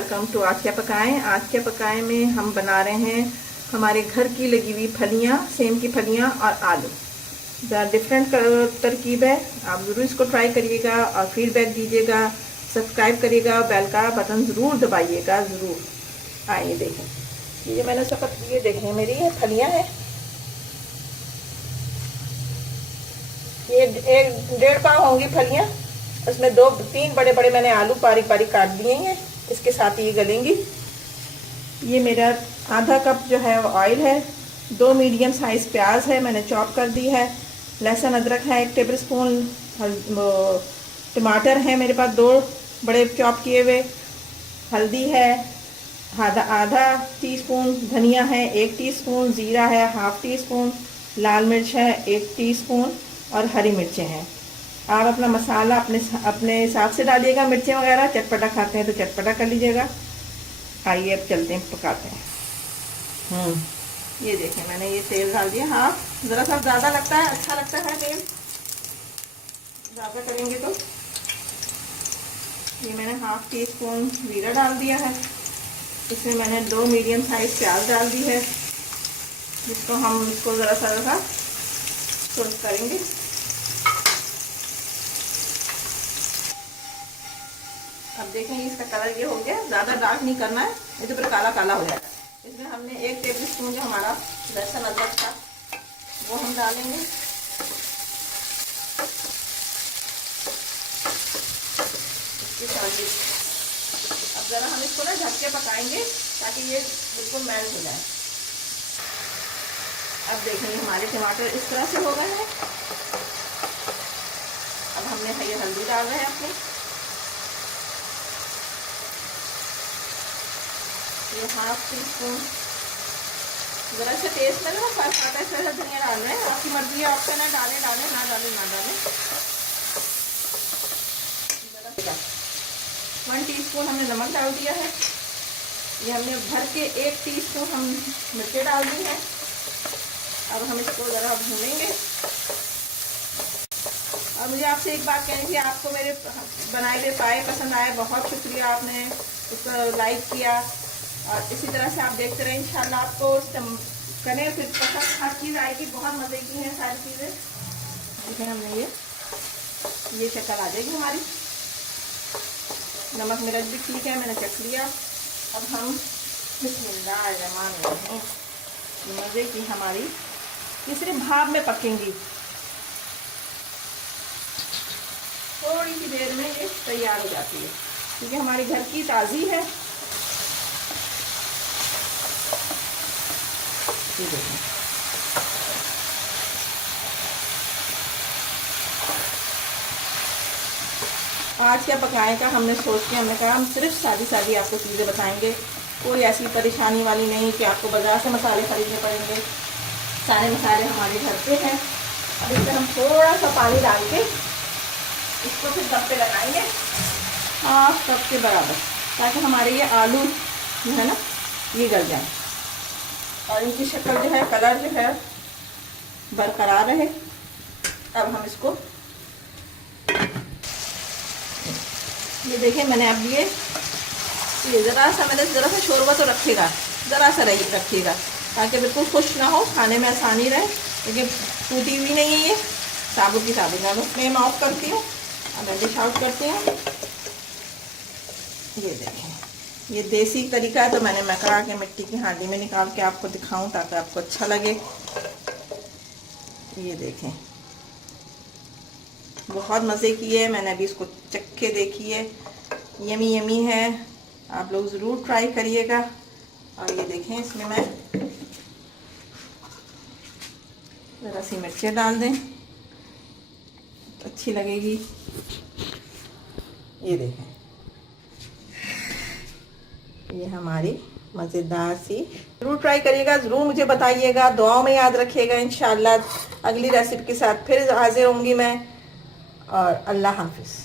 Welcome to आज क्या पकाएं। आज क्या पकाएं में हम बना रहे हैं हमारे घर की लगी हुई फलियां, सेम की फलियां और आलू। डिफरेंट तरकीब है, आप ज़रूर इसको ट्राई करिएगा और फीडबैक दीजिएगा। सब्सक्राइब करिएगा, बेल का बटन ज़रूर दबाइएगा ज़रूर। आइए देखें, ये मैंने सब ये देखें मेरी ये फलियां हैं। ये 1.5 पाव होंगी फलियां। उसमें 2-3 बड़े बड़े मैंने आलू बारीक बारीक काट दिए हैं, इसके साथ ये गलेंगी। ये मेरा आधा कप जो है वो ऑयल है। 2 मीडियम साइज प्याज है, मैंने चॉप कर दी है। लहसुन अदरक है 1 टेबल स्पून। टमाटर है मेरे पास 2 बड़े चॉप किए हुए। हल्दी है आधा टीस्पून। धनिया है 1 टीस्पून। ज़ीरा है ½ टीस्पून। लाल मिर्च है 1 टीस्पून और हरी मिर्चें हैं। आप अपना मसाला अपने हिसाब से डालिएगा, मिर्चें वगैरह चटपटा खाते हैं तो चटपटा कर लीजिएगा। आइए अब चलते हैं पकाते हैं। ये देखें मैंने ये तेल डाल दिया। हाँ, ज़रा सा ज़्यादा लगता है, अच्छा लगता है तेल ज़्यादा करेंगे तो। ये मैंने ½ टीस्पून जीरा डाल दिया है। इसमें मैंने 2 मीडियम साइज प्याज डाल दी है, जिसको हम इसको ज़रा सा टोस्ट करेंगे। अब देखें इसका कलर ये हो गया, ज़्यादा डार्क नहीं करना है, ये तो फिर काला काला हो जाएगा। इसमें हमने 1 टेबल स्पून जो हमारा लहसुन अदरक था वो हम डालेंगे। इसके साथ अब ज़रा हम इसको ना ढक के पकाएंगे ताकि ये बिल्कुल मेल्ट हो जाए। अब देखेंगे हमारे टमाटर इस तरह से हो गए हैं। अब हमने ये हल्दी डाल रहे हैं अपनी, ये ½ टीस्पून। ज़रा सा टेस्ट में ना फर्क आता है, इस वजह से धनिया डाल रहे हैं। आपकी मर्जी है, ऑप्शन है, डालें ना डालें। ज़रा 1 टीस्पून हमने नमक डाल दिया है। ये हमने भर के 1 टीस्पून हम मिर्चें डाल दी हैं। अब हम इसको ज़रा भूनेंगे। और मुझे आपसे एक बात कहनी थी, आपको मेरे बनाए हुए पाए पसंद आए, बहुत शुक्रिया, आपने उसको लाइक किया और इसी तरह से आप देखते रहे। इंशाल्लाह आपको करें फिर पसंद हर चीज़ आएगी। बहुत मज़े की हैं सारी चीज़ें। देखें हमने ये शक्ल आ जाएगी हमारी। नमक मिर्च भी ठीक है, मैंने चख लिया। अब हम बिस्मिल्लाहिर्रहमानिर्रहीम, मज़े की हमारी ये सिर्फ भाप में पकेंगी। थोड़ी सी देर में ये तैयार हो जाती है क्योंकि हमारी घर की ताज़ी है। ये देखें, आज क्या पकाएं का हमने सोच के हमने कहा हम सिर्फ सादी आपको चीज़ें बताएंगे। कोई ऐसी परेशानी वाली नहीं कि आपको बाज़ार से मसाले खरीदने पड़ेंगे। सारे मसाले हमारे घर पे हैं। अब इसमें हम थोड़ा सा पानी डाल के इसको फिर दम पे लगाएंगे ½ कप के बराबर, ताकि हमारे ये आलू जो है ना ये गल जाए और इनकी शक्ल जो है, कलर जो है बरकरार रहे। अब हम इसको ये देखें मैंने अब ये ज़रा सा शोरबा तो रखेगा, ज़रा सा रखिएगा ताकि बिल्कुल खुश्क ना हो, खाने में आसानी रहे। लेकिन टूटी हुई नहीं है, ये साबुत की साबुत है। फ्लेम ऑफ करती हूँ, अब मैं डिश आउट करती हूँ। ये देखें, ये देसी तरीका है तो मैंने कहा कि मिट्टी की हांडी में निकाल के आपको दिखाऊं ताकि आपको अच्छा लगे। ये देखें, बहुत मज़े की है। मैंने अभी इसको चख के देखी है, यमी है। आप लोग ज़रूर ट्राई करिएगा। और ये देखें, इसमें मैं ज़रा सी मिर्चें डाल दें तो अच्छी लगेगी। ये देखें, ये हमारी मज़ेदार सी, ज़रूर ट्राई करिएगा, ज़रूर मुझे बताइएगा, दुआओं में याद रखिएगा। इंशाल्लाह अगली रेसिपी के साथ फिर हाजिर होंगी मैं। और अल्लाह हाफिज़।